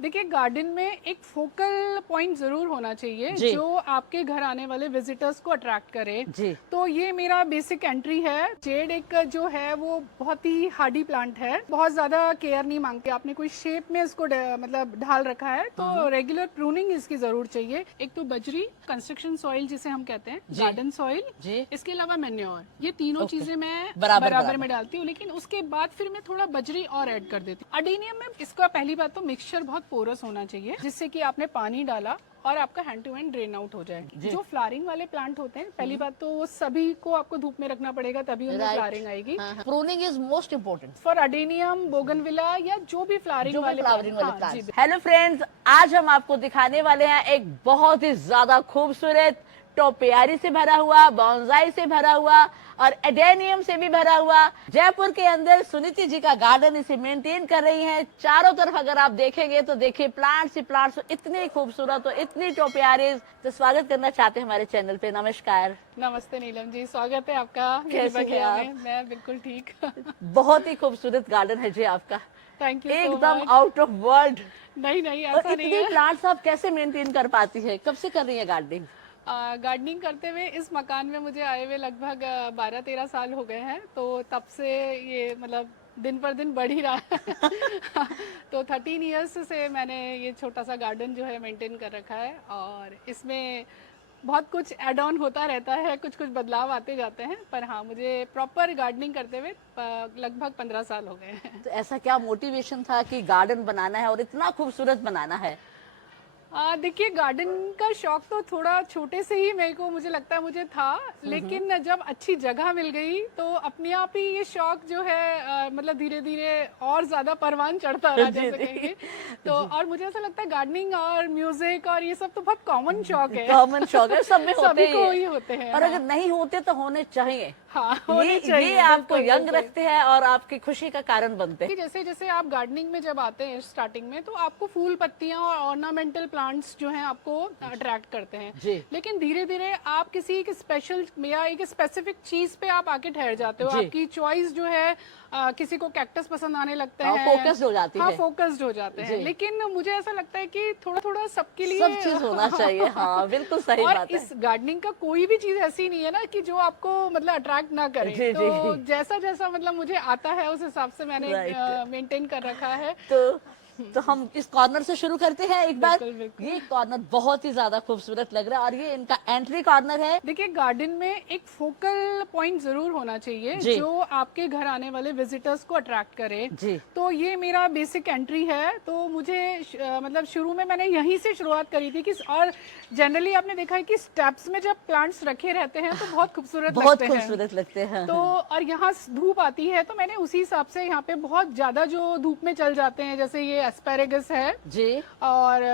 देखिए, गार्डन में एक फोकल पॉइंट जरूर होना चाहिए जो आपके घर आने वाले विजिटर्स को अट्रैक्ट करे। जी। तो ये मेरा बेसिक एंट्री है। जेड एक जो है वो बहुत ही हार्डी प्लांट है, बहुत ज्यादा केयर नहीं मांगते। आपने कोई शेप में इसको मतलब ढाल रखा है तो रेगुलर प्रूनिंग इसकी जरूर चाहिए। एक तो बजरी, कंस्ट्रक्शन सॉइल जिसे हम कहते हैं, गार्डन सॉइल, इसके अलावा मैन्योर, ये तीनों चीजें मैं बराबर में डालती हूँ। लेकिन उसके बाद फिर मैं थोड़ा बजरी और ऐड कर देती हूँ। अडेनियम में इसका पहली बात तो मिक्सचर बहुत पोरस होना चाहिए, जिससे कि आपने पानी डाला और आपका hand to hand drain out हो जाए। जो फ्लावरिंग वाले प्लांट होते हैं, पहली बात तो वो सभी को आपको धूप में रखना पड़ेगा, तभी उनमें फ्लावरिंग आएगी। Pruning is most important for adenium, bougainvillea या जो भी फ्लावरिंग वाले प्लांट्स। हेलो फ्रेंड्स, आज हम आपको दिखाने वाले हैं एक बहुत ही ज्यादा खूबसूरत टोपियारी से भरा हुआ, बॉन्साई से भरा हुआ और एडेनियम से भी भरा हुआ जयपुर के अंदर सुनीति जी का गार्डन इसे मेंटेन कर रही हैं। चारों तरफ अगर आप देखेंगे तो देखिए प्लांट्स ही प्लांट्स, इतनी खूबसूरत और इतनी टोपियारीज। तो स्वागत करना चाहते हैं हमारे चैनल पे। नमस्कार। नमस्ते नीलम जी, स्वागत है आपका। कैसे हैं आप? मैं बिल्कुल ठीक। बहुत ही खूबसूरत गार्डन है जी आपका, थैंक यू। एकदम आउट ऑफ वर्ल्ड। नहीं ऐसा नहीं है। इतनी प्लांट्स आप कैसे मेंटेन कर पाती है? कब से कर रही है गार्डनिंग? गार्डनिंग करते हुए इस मकान में मुझे आए हुए लगभग 12-13 साल हो गए हैं। तो तब से ये मतलब दिन पर दिन बढ़ ही रहा है। तो 13 इयर्स से मैंने ये छोटा सा गार्डन जो है मेंटेन कर रखा है, और इसमें बहुत कुछ एड ऑन होता रहता है, कुछ कुछ बदलाव आते जाते हैं। पर हाँ, मुझे प्रॉपर गार्डनिंग करते हुए लगभग 15 साल हो गए हैं। तो ऐसा क्या मोटिवेशन था कि गार्डन बनाना है और इतना खूबसूरत बनाना है? देखिए, गार्डन का शौक तो थोड़ा छोटे से ही मुझे लगता है मुझे था। लेकिन जब अच्छी जगह मिल गई तो अपने आप ही ये शौक जो है मतलब धीरे धीरे और ज्यादा परवान चढ़ता रहा, जैसे कहेंगे। तो और मुझे ऐसा लगता है गार्डनिंग और म्यूजिक और ये सब तो बहुत कॉमन शौक है। कॉमन शौक है, सब में सभी को ही होते हैं। और अगर नहीं होते तो होने चाहिए। हाँ, होने चाहिए। ये आपको यंग रखते हैं और आपकी खुशी का कारण बनते हैं। जैसे जैसे आप गार्डनिंग में जब आते हैं स्टार्टिंग में, तो आपको फूल पत्तियां और ऑर्नामेंटल प्लांट्स जो हैं आपको अट्रैक्ट करते हैं। लेकिन धीरे धीरे आप किसी एक स्पेशल या एक स्पेसिफिक चीज पे आप आके ठहर जाते हो। आपकी चॉइस जो है, किसी को कैक्टस पसंद आने लगते हैं, फोकस्ड हो जाती है। फोकस्ड हो जाते हैं। लेकिन मुझे ऐसा लगता है कि थोड़ा थोड़ा सबके लिए सब चीज होना चाहिए। हाँ, बिल्कुल सही बात है। इस गार्डनिंग का कोई भी चीज ऐसी नहीं है ना कि जो आपको मतलब अट्रैक्ट ना करे। तो जैसा जैसा मतलब मुझे आता है उस हिसाब से मैंने मेंटेन कर रखा है। तो हम इस कॉर्नर से शुरू करते हैं एक बार। बिल्कुल। ये कॉर्नर बहुत ही ज्यादा खूबसूरत लग रहा है और ये इनका एंट्री कॉर्नर है। देखिए, गार्डन में एक फोकल पॉइंट जरूर होना चाहिए जो आपके घर आने वाले विजिटर्स को अट्रैक्ट करे। तो ये मेरा बेसिक एंट्री है। तो मुझे मतलब शुरू में मैंने यहीं से शुरुआत करी थी कि, और जनरली आपने देखा है कि स्टेप्स में जब प्लांट्स रखे रहते हैं तो बहुत खूबसूरत लगते हैं। तो और यहाँ धूप आती है तो मैंने उसी हिसाब से यहाँ पे बहुत ज्यादा जो धूप में चल जाते हैं, जैसे ये एस्पेरेगस है और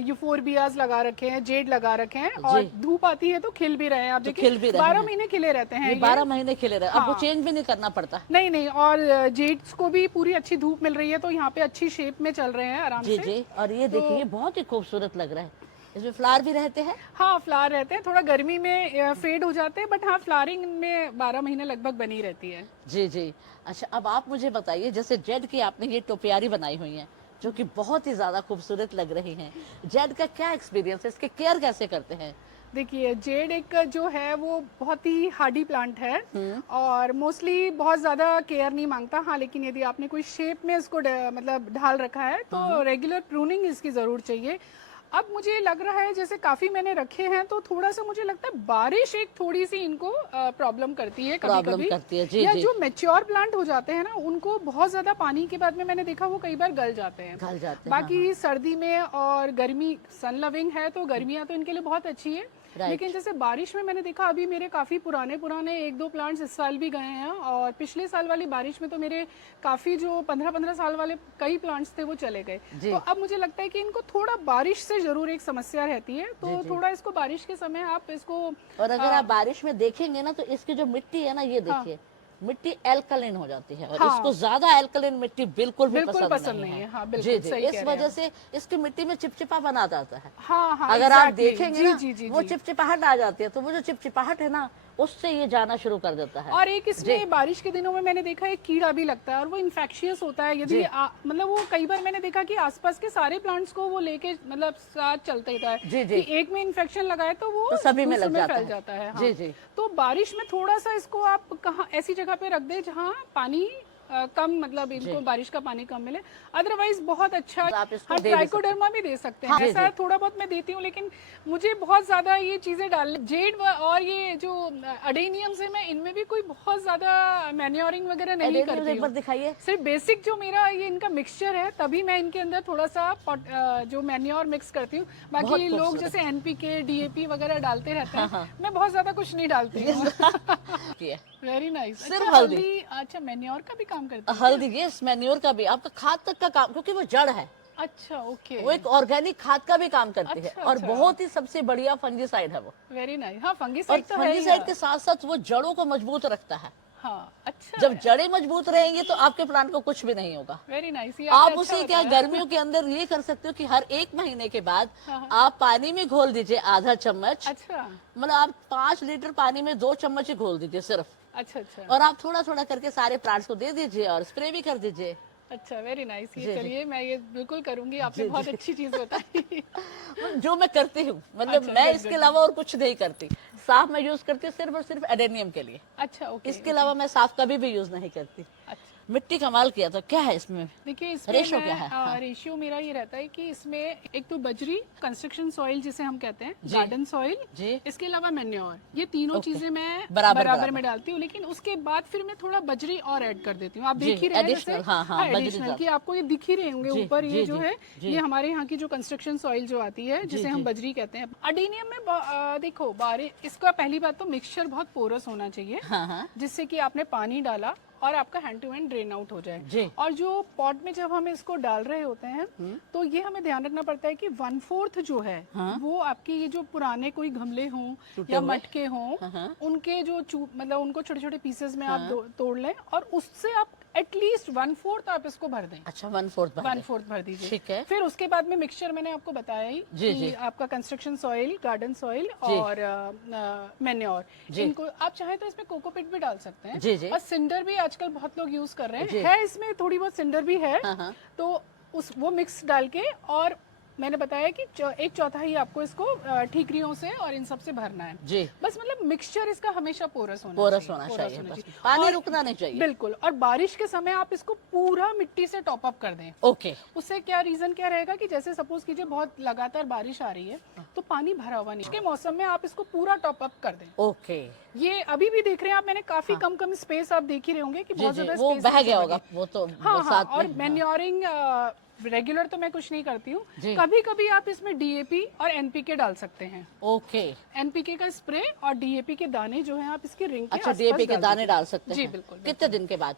यूफोरबियाज लगा रखे हैं, जेड लगा रखे हैं, और धूप आती है तो खिल भी रहे हैं। आप देखिए 12 महीने खिले रहते हैं। 12 महीने खिले रहे हैं। आपको चेंज भी नहीं करना पड़ता। नहीं। और जेड्स को भी पूरी अच्छी धूप मिल रही है, तो यहाँ पे अच्छी शेप में चल रहे हैं आराम से। और ये देखिए बहुत ही खूबसूरत लग रहा है। इसमें फ्लावर भी रहते हैं। हाँ, फ्लावर रहते हैं। थोड़ा गर्मी में फेड हो जाते हैं, बट हाँ, फ्लावरिंग में 12 महीने लगभग बनी रहती है। जी। अच्छा, अब आप मुझे बताइए, जैसे जेड की आपने ये टोपियारी बनाई हुई है जो कि बहुत ही ज्यादा खूबसूरत लग रही हैं। जेड का क्या एक्सपीरियंस है? इसके केयर कैसे करते हैं? देखिए, जेड एक जो है वो बहुत ही हार्डी प्लांट है और मोस्टली बहुत ज्यादा केयर नहीं मांगता। हाँ, लेकिन यदि आपने कोई शेप में इसको मतलब ढाल रखा है तो रेगुलर प्रूनिंग इसकी जरूर चाहिए। अब मुझे लग रहा है जैसे काफी मैंने रखे हैं तो थोड़ा सा मुझे लगता है बारिश एक थोड़ी सी इनको प्रॉब्लम करती है कभी-कभी। या जो मैच्योर प्लांट हो जाते हैं ना, उनको बहुत ज्यादा पानी के बाद में मैंने देखा वो कई बार गल जाते हैं। बाकी सर्दी में और गर्मी, सन लविंग है तो गर्मियां तो इनके लिए बहुत अच्छी है। लेकिन जैसे बारिश में मैंने देखा, अभी मेरे काफी पुराने 1-2 प्लांट्स इस साल भी गए हैं, और पिछले साल वाली बारिश में तो मेरे काफी जो 15-15 साल वाले कई प्लांट्स थे वो चले गए। तो अब मुझे लगता है कि इनको थोड़ा बारिश से जरूर एक समस्या रहती है। तो थोड़ा इसको बारिश के समय आप इसको, और अगर आप बारिश में देखेंगे ना तो इसकी जो मिट्टी है ना, ये देखिए मिट्टी एल्कलाइन हो जाती है। और इसको ज्यादा एल्कलाइन मिट्टी बिल्कुल पसंद नहीं है। हाँ, बिल्कुल सही इस वजह से इसकी मिट्टी में चिपचिपा बना जाता है। हाँ, अगर आप देखेंगे ना, वो चिपचिपाहट आ जाती है। तो वो जो चिपचिपाहट है ना, उससे ये जाना शुरू कर देता है। और एक इसमें बारिश के दिनों में मैंने देखा है कीड़ा भी लगता है और वो इन्फेक्शियस होता है। यदि मतलब वो कई बार मैंने देखा कि आसपास के सारे प्लांट्स को वो लेके मतलब साथ चलता ही था जी, जी। कि एक में इन्फेक्शन लगा है तो वो तो सभी में दूसरे लग जाता फैल है। जाता है। हाँ। जी, जी। तो बारिश में थोड़ा सा इसको आप कहाँ ऐसी जगह पे रख दे जहाँ पानी कम मतलब इनको बारिश का पानी कम मिले। अदरवाइज बहुत अच्छा। तो आप इसको हाँ, दे भी सकते हैं। ट्राइकोडर्मा भी दे सकते हैं। हाँ, जी, ऐसा जी। थोड़ा बहुत मैं देती हूँ, लेकिन मुझे बहुत ज्यादा ये चीजें डालने जेड और ये जो अडेनियम से मैं इनमें भी कोई बहुत ज्यादा मैन्योरिंग वगैरह नहीं एडेनियम करती एक बार हूँ। दिखाइए। सिर्फ बेसिक जो मेरा ये इनका मिक्सचर है तभी मैं इनके अंदर थोड़ा सा जो मैन्योर मिक्स करती हूँ। बाकी बहुत लोग खूबसूरत। जैसे एनपीके डीएपी वगैरह डालते रहते हैं, हाँ। मैं बहुत ज्यादा कुछ नहीं डालती हूँ। ये वेरी नाइस। सिर्फ अच्छा, हल्दी। अच्छा मैन्योर का भी काम करती है। हल्दी, ये मैन्योर का भी, आपका खाद तक का काम, क्योंकि वो जड़ है, अच्छा, ओके। वो एक ऑर्गेनिक खाद का भी काम करती है। अच्छा, और अच्छा। बहुत ही सबसे बढ़िया फंजीसाइड है वो। Very nice. हाँ, और फंगीसाइड तो है ही। फंजीसाइड के साथ साथ वो जड़ों को मजबूत रखता है। हाँ, अच्छा। जब जड़ें मजबूत रहेंगी तो आपके प्लांट को कुछ भी नहीं होगा। Very nice. ये आप आपने उसे अच्छा क्या बताया। गर्मियों के अंदर ये कर सकते हो कि हर 1 महीने के बाद हाँ। आप पानी में घोल दीजिए आधा चम्मच। अच्छा, मतलब आप 5 लीटर पानी में 2 चम्मच ही घोल दीजिए सिर्फ, अच्छा, अच्छा, और आप थोड़ा थोड़ा करके सारे प्लांट्स को दे दीजिए और स्प्रे भी कर दीजिए। अच्छा। Very nice. जी, ये जी। चलिए मैं ये बिल्कुल करूंगी। आपने जी, बहुत जी। अच्छी चीज बताई। जो मैं करती हूँ, मतलब अच्छा, मैं गुड, इसके गुड। अलावा और कुछ नहीं करती। साफ मैं यूज करती हूँ सिर्फ और सिर्फ एडेनियम के लिए। अच्छा, ओके। इसके अलावा मैं साफ कभी भी यूज नहीं करती। अच्छा, मिट्टी कमाल किया, तो क्या है इसमें? देखिए इसमें रेशो क्या है? हाँ। रेशियो मेरा ये रहता है कि इसमें एक तो बजरी, कंस्ट्रक्शन सॉइल जिसे हम कहते हैं, जी। गार्डन सॉइल, जी। इसके अलावा मैन्योर, ये तीनों ओके। चीजें मैं बराबर बराबर बराबर। में डालती हूँ। लेकिन उसके बाद फिर मैं थोड़ा बजरी और ऐड कर देती हूँ। आप जी, देख ही रहे हैं जैसे। एडिशनल। हाँ, हाँ, बजरी एडिशनल ज्यादा। की आपको ये दिख ही रहे होंगे जी, ऊपर। ये जी, जो जी, है जी। ये हमारे यहाँ की जो कंस्ट्रक्शन सॉइल जो आती है जिसे हम जी। बजरी कहते हैं। अडेनियम में देखो बारिश, इसका पहली बात तो मिक्सचर बहुत पोरस होना चाहिए, हाँ, हाँ। जिससे कि आपने पानी डाला और आपका hand to hand drain out हो जी। जाए। और जो पॉट में जब हम इसको डाल रहे होते हैं तो ये हमें ध्यान रखना पड़ता है कि 1/4 जो है वो आपकी ये जो पुराने कोई गमले हों टूटे या हुए। मटके हों, हाँ। उनके जो मतलब उनको छोटे छोटे पीसेस में आप तोड़ लें और उससे आप एटलीस्ट 1/4 आप इसको भर दें। अच्छा, 1/4 भर दें। 1/4 भर दीजिए। ठीक है। फिर उसके बाद में मिक्सचर मैंने आपको बताया ही जी, कि जी। आपका कंस्ट्रक्शन सॉइल, गार्डन सॉइल जी। और मैन्योर, जी। इनको आप चाहे तो इसमें कोकोपिट भी डाल सकते हैं। जी, जी। और सिंडर भी आजकल बहुत लोग यूज कर रहे जी। हैं। है इसमें थोड़ी बहुत सिंडर भी है। हाँ, हाँ। तो वो मिक्स डाल के, और मैंने बताया कि 1/4 आपको इसको ठीकरियों से और इन सब से भरना है। जी। बस मतलब मिक्सचर इसका हमेशा पोरस होना पोरस चाहिए। होना चाहिए, बस। चाहिए। पानी और रुकना नहीं चाहिए। बिल्कुल। और बारिश के समय आप इसको पूरा मिट्टी से टॉप अप कर दें। ओके। उससे क्या रीजन क्या रहेगा कि जैसे सपोज कीजिए बहुत लगातार बारिश आ रही है तो पानी भरा हुआ नहीं, इसके मौसम में आप इसको पूरा टॉप अप कर दें। ओके। ये अभी भी देख रहे हैं आप, मैंने काफी कम कम स्पेस आप देख ही रहे होंगे कि जी, बहुत जी, ज्यादा वो स्पेस बह गया होगा वो तो हाँ, बरसात और में। मैन्योरिंग रेगुलर तो मैं कुछ नहीं करती हूँ। जी। कभी कभी आप इसमें डीएपी और एनपीके डाल सकते हैं। ओके। एनपीके का स्प्रे और डीएपी के दाने जो हैं आप इसके रिंग के अच्छा, आसपास डीएपी के दाने दीजिए। डाल सकते जी हैं? बिल्कुल। कितने दिन के बाद?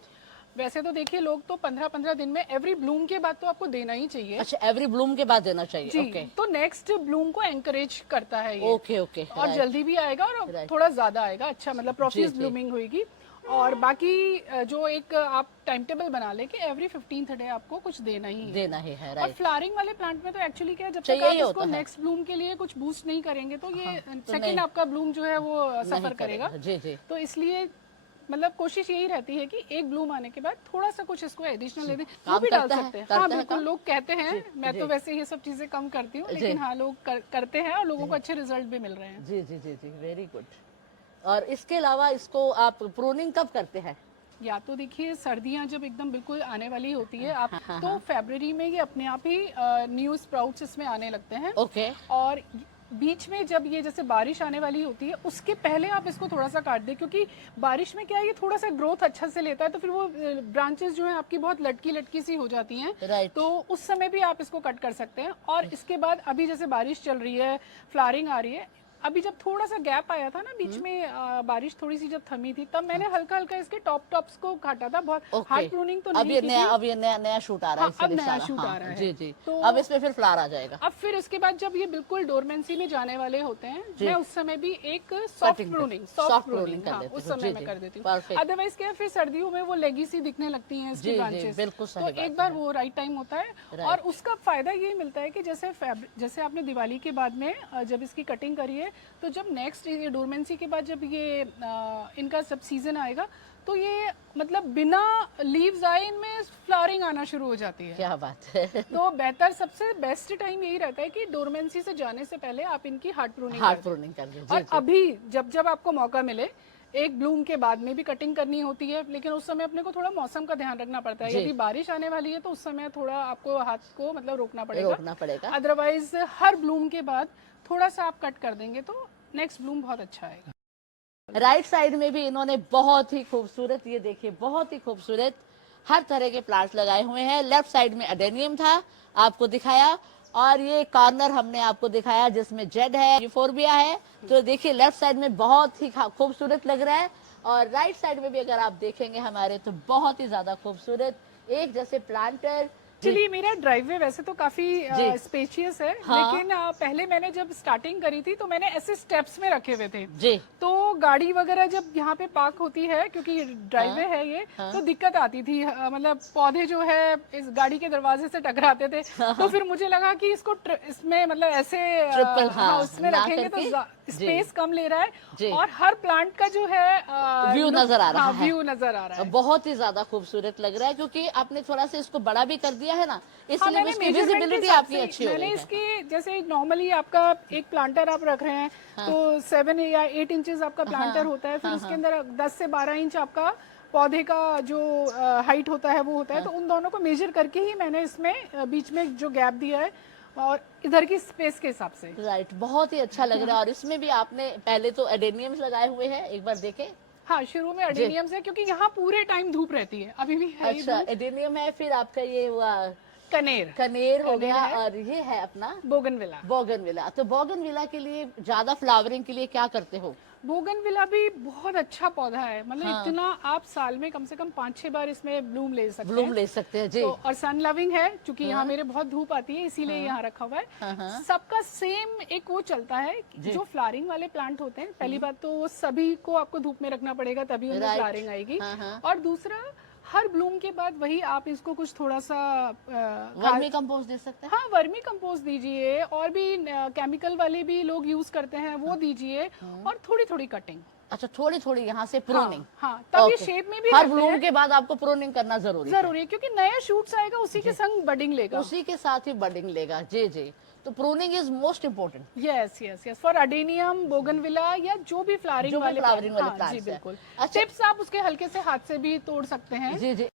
वैसे तो देखिए लोग तो 15-15 दिन में, एवरी ब्लूम के बाद तो आपको देना ही चाहिए। अच्छा, एवरी ब्लूम के बाद देना चाहिए। जी। ओके। तो नेक्स्ट ब्लूम को एंकरेज करता है ये। Okay, okay. और जल्दी भी आएगा और Right. थोड़ा ज्यादा आएगा। अच्छा मतलब प्रोफिस जी। ब्लूमिंग होगी। और बाकी जो एक आप टाइम टेबल बना ले कि एवरी 15th डे आपको कुछ देना ही है। देना ही है। और राइट। फ्लावरिंग वाले प्लांट में तो एक्चुअली क्या है, जब तक चाहिए आप ही इसको होता है। नेक्स्ट ब्लूम के लिए कुछ बूस्ट नहीं करेंगे तो ये तो सेकंड नहीं। आपका ब्लूम जो है वो सफर नहीं करेगा। जी, जी। तो इसलिए मतलब कोशिश यही रहती है कि एक ब्लूम आने के बाद थोड़ा सा कुछ इसको एडिशनल दे दें। वो काम भी डाल करता है, सकते हैं। करता हाँ है बिल्कुल, काम? लोग कहते हैं। जी, मैं जी। तो वैसे ये सब चीजें कम करती हूँ, जी। लेकिन हाँ लोग करते हैं और लोगों को अच्छे रिजल्ट भी मिल रहे हैं। जी, जी, जी, जी, वेरी गुड। और इसके अलावा इसको आप प्रूनिंग कब करते हैं? या तो देखिए सर्दियां जब एकदम बिल्कुल आने वाली होती है आप, तो फरवरी में ये अपने आप ही न्यू स्प्राउट्स इसमें आने लगते हैं। ओके। और बीच में जब ये जैसे बारिश आने वाली होती है उसके पहले आप इसको थोड़ा सा काट दें, क्योंकि बारिश में क्या है ये थोड़ा सा ग्रोथ अच्छा से लेता है, तो फिर वो ब्रांचेस जो है आपकी बहुत लटकी लटकी सी हो जाती हैं। राइट। तो उस समय भी आप इसको कट कर सकते हैं। और इसके बाद अभी जैसे बारिश चल रही है, फ्लावरिंग आ रही है, अभी जब थोड़ा सा गैप आया था ना बीच में, बारिश थोड़ी सी जब थमी थी, तब मैंने हल्का हल्का इसके टॉप्स को काटा था। बहुत हार्ड प्रूनिंग तो अब नहीं ये की नया थी। अब ये नया शूट आ रहा है। हाँ, इससे अब नया निशाना। शूट हाँ, आ रहा है। जी, जी। तो अब इसमें फिर फ्लावर आ जाएगा। अब फिर उसके बाद जब ये बिल्कुल डोरमेंसी में जाने वाले होते हैं, जी। मैं उस समय भी एक soft Cutting pruning soft pruning कर हाँ, देती उस हूँ। समय जी, मैं जी। कर देती हूँ। Perfect। अदरवाइज क्या है, फिर सर्दियों में वो लेगी सी दिखने लगती हैं इसकी जी, जी, ब्रांचेस। बिल्कुल सही तो बात एक बार वो राइट टाइम होता है। Right। और उसका फायदा ये मिलता है कि जैसे आपने दिवाली के बाद में जब इसकी कटिंग करी है तो जब नेक्स्ट डोरमेंसी के बाद जब ये इनका सब सीजन आएगा तो ये मतलब बिना लीव्स आए इनमें फ्लावरिंग आना शुरू हो जाती है। क्या बात है। तो बेहतर सबसे बेस्ट टाइम यही रहता है कि डोरमेंसी से जाने से पहले आप इनकी हार्ड प्रूनिंग हार्ड प्रूनिंग कर दीजिए। और अभी जब जब आपको मौका मिले, एक ब्लूम के बाद में भी कटिंग करनी होती है, लेकिन उस समय अपने को थोड़ा मौसम का ध्यान रखना पड़ता है। यदि बारिश आने वाली है तो उस समय थोड़ा आपको हाथ को मतलब रोकना पड़ेगा। अदरवाइज हर ब्लूम के बाद थोड़ा सा आप कट कर देंगे तो नेक्स्ट ब्लूम बहुत अच्छा आएगा। राइट साइड में भी इन्होंने बहुत ही खूबसूरत, ये देखिए बहुत ही खूबसूरत हर तरह के प्लांट्स लगाए हुए हैं। लेफ्ट साइड में एडेनियम था आपको दिखाया, और ये कॉर्नर हमने आपको दिखाया जिसमें जेड है, यूफोरबिया है। तो देखिए लेफ्ट साइड में बहुत ही खूबसूरत लग रहा है, और राइट साइड में भी अगर आप देखेंगे हमारे तो बहुत ही ज्यादा खूबसूरत एक जैसे प्लांटर। एक्चुअली मेरा ड्राइववे वैसे तो काफी स्पेशियस है, लेकिन पहले मैंने जब स्टार्टिंग करी थी तो मैंने ऐसे स्टेप्स में रखे हुए थे जी। तो गाड़ी वगैरह जब यहाँ पे पार्क होती है, क्योंकि ड्राइववे है ये, तो दिक्कत आती थी। मतलब पौधे जो है इस गाड़ी के दरवाजे से टकराते थे। तो फिर मुझे लगा कि इसको इसमें मतलब ऐसे उसमें रखेंगे तो स्पेस कम ले रहा है और हर प्लांट का जो है व्यू नजर आ रहा है। व्यू नजर आ रहा है, बहुत ही ज्यादा खूबसूरत लग रहा है, क्योंकि आपने थोड़ा सा इसको बड़ा भी कर दिया है ना, इसलिए इसकी विजिबिलिटी आपकी अच्छी हो गई है। मैंने इसकी जैसे नॉर्मली आपका एक प्लांटर आप रख रहे हैं तो 7 या 8 इंचेस आपका प्लांटर होता है, फिर उसके अंदर 10 से 12 इंच आपका पौधे का जो हाइट होता है वो होता है। तो उन दोनों को मेजर करके ही मैंने इसमें बीच में जो गैप दिया है और इधर की स्पेस के हिसाब से। राइट, बहुत ही अच्छा लग रहा है। और इसमें भी आपने पहले तो एडेनियम्स लगाए हुए हैं, एक बार देखें। हाँ, शुरू में एडेनियम्स है क्योंकि यहाँ पूरे टाइम धूप रहती है, अभी भी है। अच्छा, एडेनियम है, फिर आपका ये हुआ कनेर हो गया, और ये है अपना बोगनविला। तो बोगनविला के लिए ज्यादा फ्लावरिंग के लिए क्या करते हो? बोगनविला भी बहुत अच्छा पौधा है, मतलब इतना आप साल में कम से कम 5-6 बार इसमें ब्लूम ले सकते हैं। जी। तो और सन लविंग है, क्योंकि यहाँ मेरे बहुत धूप आती है इसीलिए यहाँ रखा हुआ है। सबका सेम एक वो चलता है, जो फ्लावरिंग वाले प्लांट होते हैं, पहली बात तो वो सभी को आपको धूप में रखना पड़ेगा तभी उनमें फ्लावरिंग आएगी। और दूसरा, हर ब्लूम के बाद वही आप इसको कुछ थोड़ा सा वर्मी कंपोस्ट दे सकते हैं। हाँ, वर्मी कंपोस्ट दीजिए, और भी केमिकल वाले भी लोग यूज करते हैं वो दीजिए, और थोड़ी थोड़ी कटिंग। अच्छा, थोड़ी थोड़ी यहाँ से प्रूनिंग। हाँ, तब ये शेप में भी हर ब्लूम के बाद आपको प्रूनिंग करना जरूरी है, क्योंकि नया शूट्स आएगा उसी के संग बडिंग लेगा, उसी के साथ ही बडिंग लेगा। जी जी, तो pruning is most important. Yes for adenium, bougainvillea या जो भी फ्लावरिंग वाले प्लांट्स। जी बिल्कुल। टिप्स आप उसके हल्के से हाथ से भी तोड़ सकते हैं। जी जी,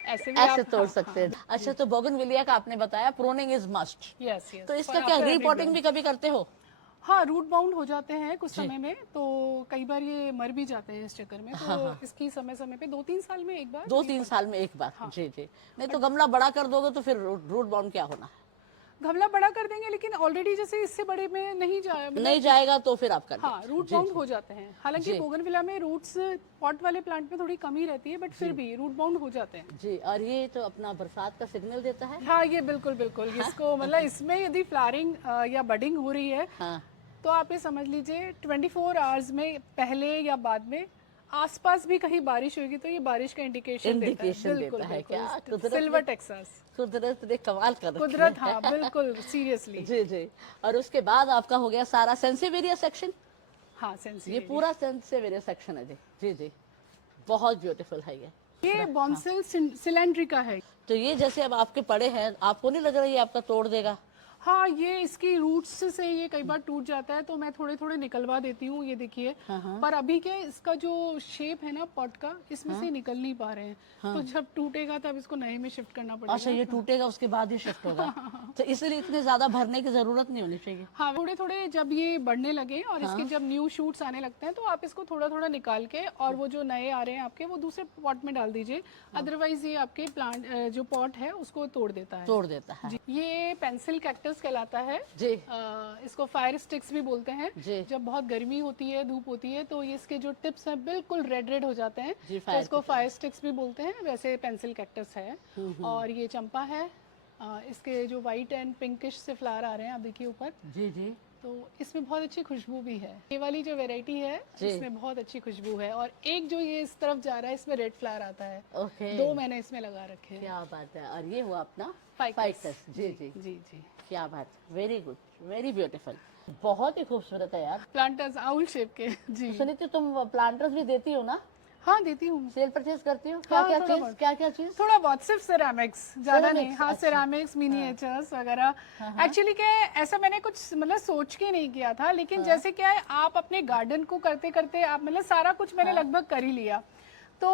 ऐसे तोड़ सकते हैं। अच्छा, तो बोगनविलिया का आपने बताया प्रूनिंग इज मस्ट। यस। तो इसका क्या रीपॉटिंग भी कभी करते हो? हाँ, रूट बाउंड हो जाते हैं कुछ समय में, तो कई बार ये मर भी जाते हैं इस चक्कर में। तो इसकी समय समय पे 2-3 साल में एक बार। 2-3 साल में एक बार। जी जी, नहीं तो गमला बड़ा कर दोगे तो फिर रूट बाउंड क्या होना है? गमला बड़ा कर देंगे, लेकिन ऑलरेडी जैसे इससे बड़े में नहीं जाएगा तो फिर आप कर दो। हाँ, रूट बाउंड हो जाते हैं। हालांकि बोगनविला में रूट्स पॉट वाले प्लांट में थोड़ी कमी रहती है, बट फिर भी रूट बाउंड हो जाते हैं। जी, और ये तो अपना बरसात का सिग्नल देता है। हाँ, ये बिल्कुल इसको मतलब इसमें यदि फ्लावरिंग या बडिंग हो रही है तो आप ये समझ लीजिए 24 आवर्स में पहले या बाद में आसपास भी कहीं बारिश होगी तो ये बारिश का इंडिकेशन देता है। क्या सिल्वर टेक्सास, कुदरत ने कमाल कर रखा है। कुदरत, हाँ बिल्कुल, सीरियसली। जी जी। और उसके बाद आपका हो गया सारा सेंसिवेरिया सेक्शन। हाँ, ये पूरा सेंसिवेरिया सेक्शन है। जी जी जी, बहुत ब्यूटीफुल है ये बॉन्सेल सिलेंड्रिका है। तो ये जैसे अब आपके पड़े हैं, आपको नहीं लग रहा ये आपका तोड़ देगा? हाँ, ये इसकी रूट्स से ये कई बार टूट जाता है, तो मैं थोड़े थोड़े निकलवा देती हूँ। ये देखिए, पर अभी के इसका जो शेप है ना पॉट का, इसमें से निकल नहीं पा रहे हैं। तो जब टूटेगा तब इसको नए में शिफ्ट करना पड़ेगा। अच्छा, ये टूटेगा उसके बाद ही शिफ्ट होगा। तो इसलिए इतने ज्यादा भरने की जरूरत नहीं होनी चाहिए। हाँ, थोड़े थोड़े जब ये बढ़ने लगे और इसके जब न्यू शूट्स आने लगते हैं तो आप इसको थोड़ा थोड़ा निकाल के, और वो जो नए आ रहे हैं आपके, वो दूसरे पॉट में डाल दीजिए। अदरवाइज ये आपके प्लांट जो पॉट है उसको तोड़ देता है। ये पेंसिल कैक्टस कहलाता है जी। इसको फायर स्टिक्स भी बोलते हैं। जब बहुत गर्मी होती है, धूप होती है, तो ये इसके जो टिप्स हैं बिल्कुल रेड हो जाते हैं, तो इसको फायर स्टिक्स भी बोलते हैं। वैसे पेंसिल कैक्टस है। और ये चंपा है, इसके जो व्हाइट एंड पिंकिश से फ्लावर आ रहे हैं आप देखिए ऊपर। जी जी, तो इसमें बहुत अच्छी खुशबू भी है। ये वाली जो वैरायटी है इसमें बहुत अच्छी खुशबू है। और एक जो ये इस तरफ जा रहा है, इसमें रेड फ्लावर आता है। 2 मैंने इसमें लगा रखे हैं। क्या बात है। और ये हुआ अपना फाइकस। जी जी जी जी, क्या बात, वेरी गुड, वेरी ब्यूटीफुल। बहुत ही खूबसूरत है यार। प्लांटर्स आउल शेप के। जी सुनीति, तुम प्लांटर्स भी देती हो ना, हाँ देती हूँ। सेल परचेज करती हो? हाँ, थोड़ा बहुत। क्या क्या चीज? थोड़ा बहुत, सिर्फ सेरामिक्स, ज्यादा नहीं। Ceramics, हाँ अच्छा। सेरामिक्स, मिनिएचर्स वगैरह। एक्चुअली क्या है, ऐसा मैंने कुछ मतलब सोच के नहीं किया था, लेकिन जैसे क्या है, आप अपने गार्डन को करते करते आप मतलब सारा कुछ मैंने लगभग कर ही लिया, तो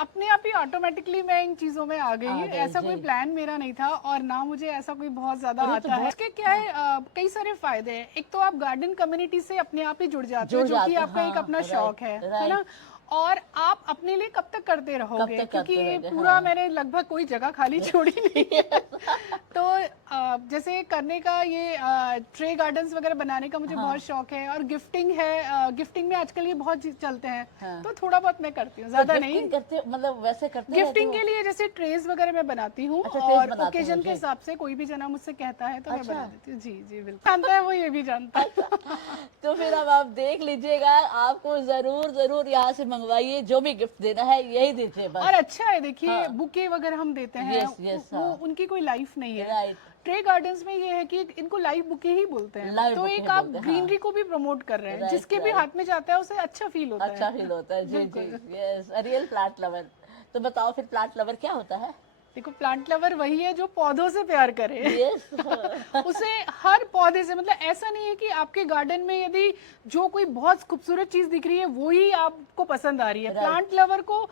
अपने आप ही ऑटोमेटिकली मैं इन चीजों में आ गई। ऐसा कोई जी। प्लान मेरा नहीं था, और ना मुझे ऐसा कोई बहुत ज्यादा और ये तो आता है। इसके क्या है, कई सारे फायदे हैं। एक तो आप गार्डन कम्युनिटी से अपने आप ही जुड़ जाते हो, जो कि आपका एक अपना शौक है ना। और आप अपने लिए कब तक करते रहोगे, तक क्योंकि करते रहोगे, पूरा मैंने लगभग कोई जगह खाली छोड़ी नहीं है। तो जैसे करने का ये ट्रे गार्डन्स वगैरह बनाने का मुझे बहुत शौक है, और गिफ्टिंग है। गिफ्टिंग में आजकल ये बहुत चलते हैं, तो थोड़ा बहुत मैं करती हूँ, ज्यादा नहीं। गिफ्टिंग करते मतलब वैसे करते गिफ्टिंग रहते के लिए जैसे ट्रेज वगैरह मैं बनाती हूँ, अच्छा, trays और बनाते हो, ओकेजन के जी। हिसाब से कोई भी जना मुझसे कहता है तो मैं अच्छा। बना देती हूँ। जी जी बिल्कुल, जानता है वो, ये भी जानता है। तो फिर अब आप देख लीजिएगा, आपको जरूर जरूर यहाँ से मंगवाइए, जो भी गिफ्ट देना है यही दीजिए बस। और अच्छा है, देखिए हाँ। बुके वगैरह हम देते हैं, Yes, yes, वो हाँ। उनकी कोई लाइफ नहीं है। राइट। ट्रे गार्डन्स में ये है कि इनको लाइव बुके ही बोलते हैं, Live तो bouquet एक आप बोलते हैं, ग्रीनरी को भी प्रमोट कर रहे हैं, Right, जिसके भी right. हाथ में जाता है उसे अच्छा फील होता अच्छा है। फील होता है, जी जी। बिल्कुल। Yes, real plant lover. तो बताओ फिर, प्लांट लवर क्या होता है? देखो, प्लांट लवर वही है जो पौधों से प्यार करे। यस। उसे हर पौधे से, मतलब ऐसा नहीं है कि आपके गार्डन में यदि जो कोई बहुत खूबसूरत चीज दिख रही है वो ही आपको पसंद आ रही है। Right. प्लांट लवर को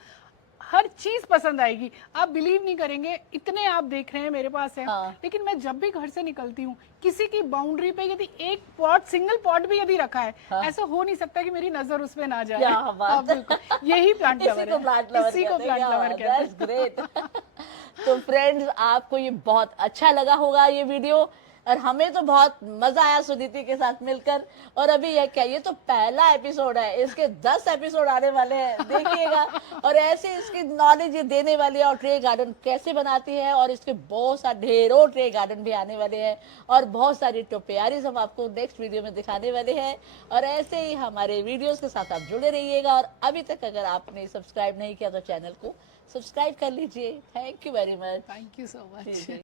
हर चीज पसंद आएगी। आप बिलीव नहीं करेंगे, इतने आप देख रहे हैं मेरे पास है, हाँ। लेकिन मैं जब भी घर से निकलती हूँ, किसी की बाउंड्री पे यदि एक पॉट, सिंगल पॉट भी यदि रखा है, ऐसा हो नहीं सकता कि मेरी नजर उस पे ना जाए। क्या बात हाँ, बिल्कुल, यही प्लांट इसी लवर को है। प्लांट लवर इसी को कहते हैं, प्लांट क्या लवर बात, कहते दैट्स ग्रेट। तो फ्रेंड्स, आपको ये बहुत अच्छा लगा होगा ये वीडियो, और हमें तो बहुत मजा आया सुनीति के साथ मिलकर। और अभी यह क्या, ये तो पहला एपिसोड है, इसके 10 एपिसोड आने वाले हैं, देखिएगा। और ऐसे इसकी नॉलेज ये देने वाली है, और ट्रे गार्डन कैसे बनाती है, और इसके बहुत सारे ढेरों ट्रे गार्डन भी आने वाले हैं, और बहुत सारी टोपियारीज हम आपको नेक्स्ट वीडियो में दिखाने वाले हैं। और ऐसे ही हमारे वीडियोस के साथ आप जुड़े रहिएगा, और अभी तक अगर आपने सब्सक्राइब नहीं किया तो चैनल को सब्सक्राइब कर लीजिए। Thank you very much. Thank you so much.